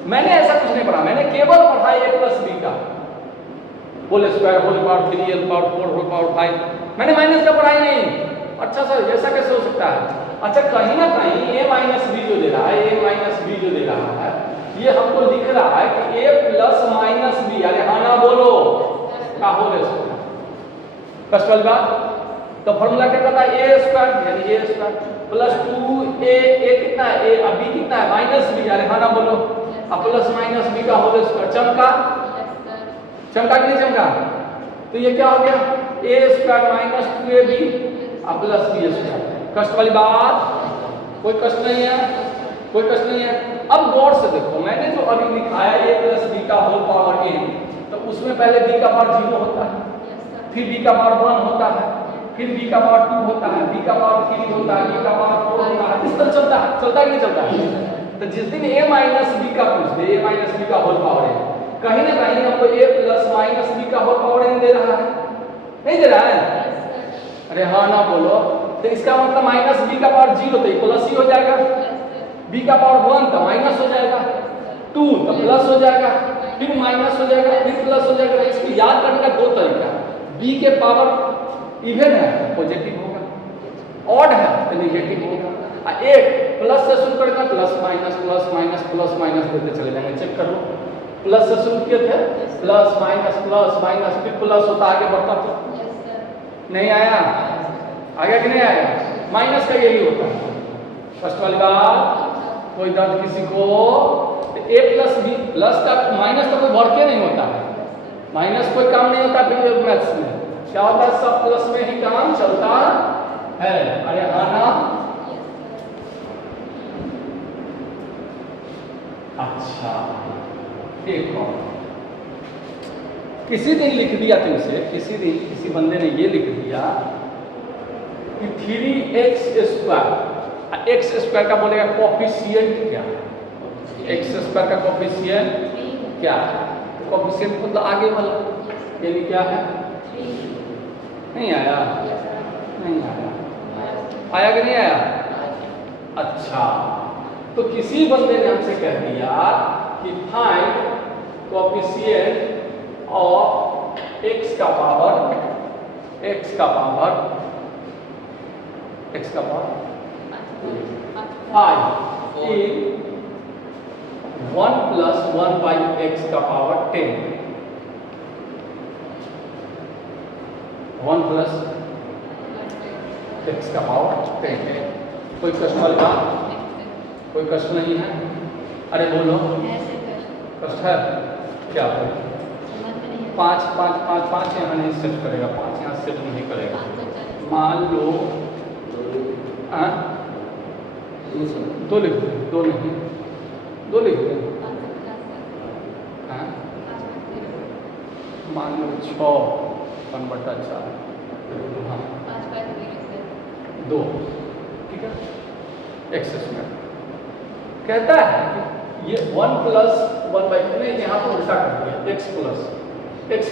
मैंने ऐसा कुछ नहीं पढ़ा, मैंने केवल पढ़ा a + b का whole square whole power 3 power 4 whole power 5। मैंने माइनस का पढ़ाई नहीं। अच्छा सर, ऐसा कैसे हो सकता है? अच्छा कहीं ना कहीं a - b जो दे रहा है, a - b जो दे रहा है, ये हमको लिख रहा है कि a + -b, अरे हाँ ना बोलो, का होल स्क्वायर। कष्ट वाली बात। तो फॉर्मूला क्या कहता है? a स्क्वायर यानी a स्क्वायर + 2a कितना है? a अब b कितना है? -b, अरे हाँ ना बोलो, अब + -b का होल स्क्वायर। चमका, चमका कि नहीं चमका? तो ये क्या हो गया, A square minus 2ab plus B square. कष्ट वाली बात, कोई कष्ट नहीं है, कोई कष्ट नहीं है। अब गौर से देखो, मैंने जो अभी लिखा है a प्लस बी का होल पावर n, तो उसमें पहले b का पावर 0 होता है, फिर b का पावर 1 होता है, फिर b का पावर 2 होता है, b का पावर 3 होता है, b का पावर 4 होता है, इस तरह चलता है कि नहीं चलता है। तो जिस दिन a माइनस b का पूछ दे, a माइनस b का होल पावर n, कहीं ना कहीं हमको a प्लस माइनस b का होल पावर n दे रहा है, नहीं दे रहा है? अरे हाँ ना बोलो। तो इसका मतलब माइनस b का पावर 0 तो प्लस ही हो जाएगा, b का पावर 1 तो माइनस हो जाएगा, 2 तो प्लस हो जाएगा, फिर माइनस हो जाएगा, फिर प्लस हो जाएगा। इसको याद करने का दो तरीका, b के पावर इवन है तो पॉजिटिव होगा, ऑड है तो नेगेटिव होगा। एक प्लस से शुरू करेगा, plus minus plus minus plus minus देते चले जाएंगे। चेक कर लो, प्लस से शुरू किए थे, प्लस माइनस फिर प्लस होता आगे बढ़ता था, नहीं आया? आया कि नहीं आया? माइनस का यही होता है। फर्स्ट वाली बात, कोई दर्द किसी को? तो a प्लस बी प्लस का माइनस का कोई वर्क नहीं होता है, माइनस कोई काम नहीं होता। फिर मैथ्स में क्या होता है, सब प्लस में ही काम चलता है। अरे हाँ ना? अच्छा देखो, किसी दिन लिख दिया तुमसे, किसी दिन किसी बंदे ने ये लिख दिया कि 3x स्क्वायर, एक्स स्क्वायर का बोलेगा कोफिशिएंट क्या, एक्स स्क्वायर का कोफिशिएंट क्या है? कोफिशिएंट मतलब आगे वाला, यानी क्या है? नहीं आया? नहीं आया? आया कि नहीं आया? अच्छा, तो किसी बंदे ने हमसे कह दिया कि फाइंड कोफिशिएंट ऑफ x का power 5 in 1 plus 1 by x का पावर 10, 1 plus x का पावर 10। कोई कष्ट वाली बात? कोई कष्ट नहीं है? अरे बोलो, कष्ट है क्या? 5 यहाँ नहीं सेट करेगा, 5 यहाँ सेट नहीं करेगा। मान लो दो लिख दो, दो नहीं, दो लिख दो। मान लो 6 1/4, हाँ 2, ठीक है। एक्स स्क्वायर कहता है कि ये 1 प्लस 1 बाई, नहीं यहाँ पर उल्टा कर दिया, x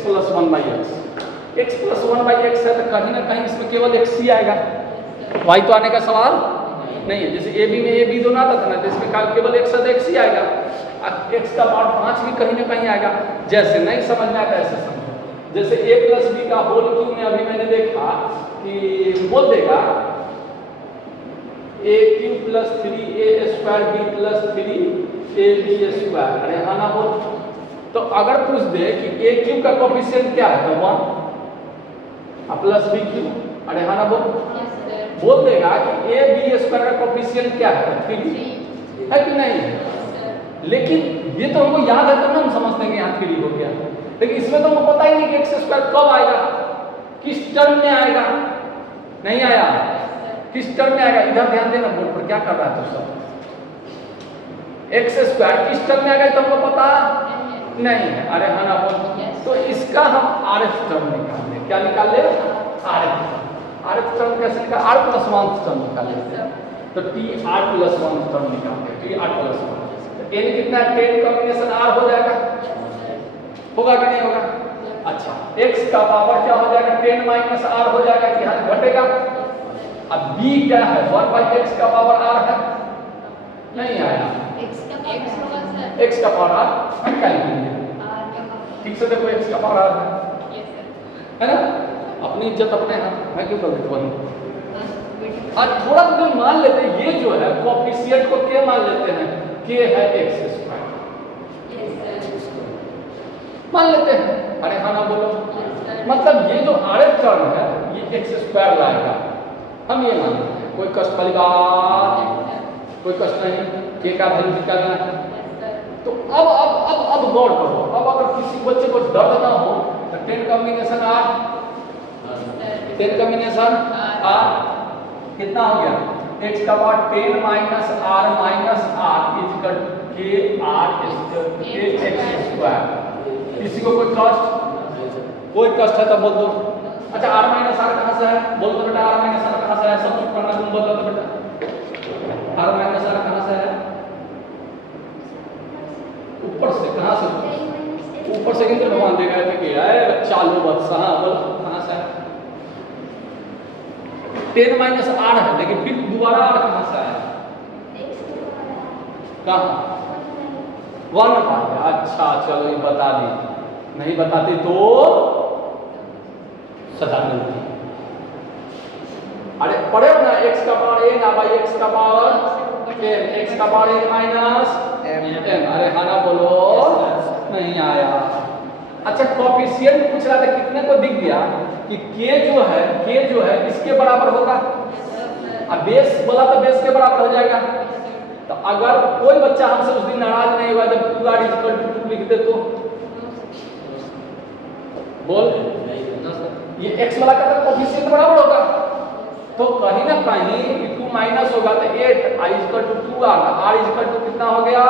plus 1 by x, x plus 1 by x है तो कहीं ना कहीं इसमें केवल x ही आएगा, y तो आने का सवाल नहीं है। जैसे ab में ab दोनों आता था ना, तो इसमें केवल x है तो x ही आएगा, x का पावर 5 भी कहीं ना कहीं आएगा। जैसे नहीं समझना है ऐसे समझो, जैसे a प्लस b का होल क्यूब में अभी मैंने देखा कि बोल देगा a cube plus 3a square b plus 3ab square. अरे हाँ ना बोल। तो अगर पूछ दे कि a क्यूब का कोफिशिएंट क्या है तो 1 प्लस b क्यूब, अरे हाँ ना बोल देगा कि a b स्क्वायर का कोफिशिएंट क्या है 3 है कि नहीं? लेकिन ये तो हमको याद है तो ना हम समझते हैं कि यहाँ 3 हो गया, लेकिन इसमें तो हमको पता ही नहीं कि x स्क्वायर कब आएगा, किस टर्म में आएगा। नहीं आया? किस टर्म में आएगा? इधर ध्यान देना, बोर्ड पर क्या कर रहा है तो सब। x स्क्वायर किस टर्म में आएगा तो हमको पता नहीं है। अरे हाँ ना बोल। तो इसका हम RF टर्म निकाल ले। क्या निकाल ले? RF टर्म कैसे निकाल? r प्लस 1 टर्म निकाल लेते हैं। तो TR प्लस 1 टर्म निकाल ले, TR प्लस 1। तो n कितना है? 10 कॉम्बिनेशन r हो जाएगा, होगा कि नहीं होगा? अच्छा, x का पावर क्या हो जाएगा? 10 माइनस r हो जाएगा कि यहाँ घटेगा। अब b क्या है? 1 बाई x का पावर r है, नहीं आया। x का पावर r हम क्या लिखेंगे? ठीक से देखो, x का पावर r है ना? अपनी इज्जत अपने हाथ, मैं क्यों गलत बनूं? और थोड़ा सा मान लेते हैं, ये जो है कोफिशिएंट को क्या मान लेते हैं? k है x स्क्वायर मान लेते हैं। अरे हाँ ना बोलो। मतलब ये जो RF टर्म है ये x स्क्वायर लाएगा, हम ये मान लेते हैं। कोई कष्ट वाली बात? कोई कष्ट नहीं। k का वैल्यू निकालना है। तो अब गौर करो, अब अगर किसी बच्चे को दर्द ना हो तो 10 कॉम्बिनेशन R, 10 कॉम्बिनेशन R कितना हो गया? x का power 10 minus R minus R equal के R के x स्क्वायर। किसी को कोई कष्ट? कोई कष्ट है तो बोल दो। अच्छा R माइनस R कहाँ से है? बोल दो बेटा, R माइनस R कहाँ से है? सब चुप करना, तुम बोल दो बेटा। R माइनस R कहाँ से है? ऊपर से। कहाँ से? ऊपर से इंद्र भगवान दे गए थे कि अरे बच्चा लो बस। हाँ बोलो कहाँ से है? 10 माइनस R है, लेकिन फिर दोबारा R कहाँ से आया? कहाँ? 1 आ गया। अच्छा चलो ये बता दी, नहीं बताती तो सजा मिलती। अरे पढ़े हो ना, x का पावर n ना बाई x का पावर n, x का पावर n माइनस m। अरे हाँ ना बोलो, नहीं आया। अच्छा कोफिशिएंट पूछ रहा था, कितने को दिख गया कि k जो है इसके बराबर होगा। अब बेस बोला तो बेस के बराबर हो जाएगा। तो अगर कोई बच्चा हमसे उस दिन नाराज नहीं हुआ जब 2r इक्वल टू 2 लिख दे तो बोल, ये x वाला का कोफिशिएंट बराबर होगा। तो कहीं ना कहीं 2 माइनस होगा तो 8 i equal to 2r, r equal to कितना हो गया?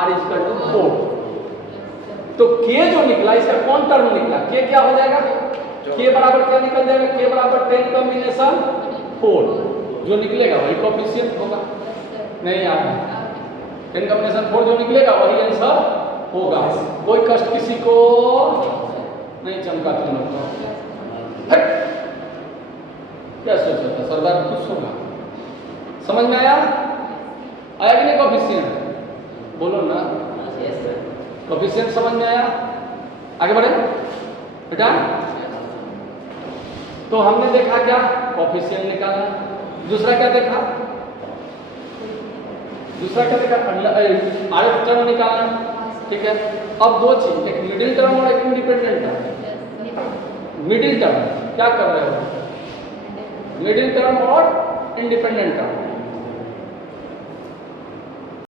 r equal to 4। तो k जो निकला इसका कौन टर्म निकला? k क्या हो जाएगा? k बराबर क्या निकल जाएगा? k बराबर 10 कॉम्बिनेशन 4। जो निकलेगा वही कोफिशिएंट होगा। नहीं यार, 10 कॉम्बिनेशन 4 जो निकलेगा वही आंसर होगा। कोई कष्ट किसी को नहीं चमका तुम लोग को। क्या सोचा था? सरदार खुश होगा। समझ में आया? आया कि नहीं कोफिशिएंट? बोलो ना, कोफिशिएंट समझ में आया? आगे बढ़े बेटा। तो हमने देखा क्या? कोफिशिएंट निकालना। दूसरा क्या देखा? आरएफ टर्म निकालना। ठीक है, अब दो चीज, एक मिडिल टर्म और एक इंडिपेंडेंट टर्म। मिडिल टर्म क्या कर रहे हो? मिडिल टर्म और इंडिपेंडेंट टर्म।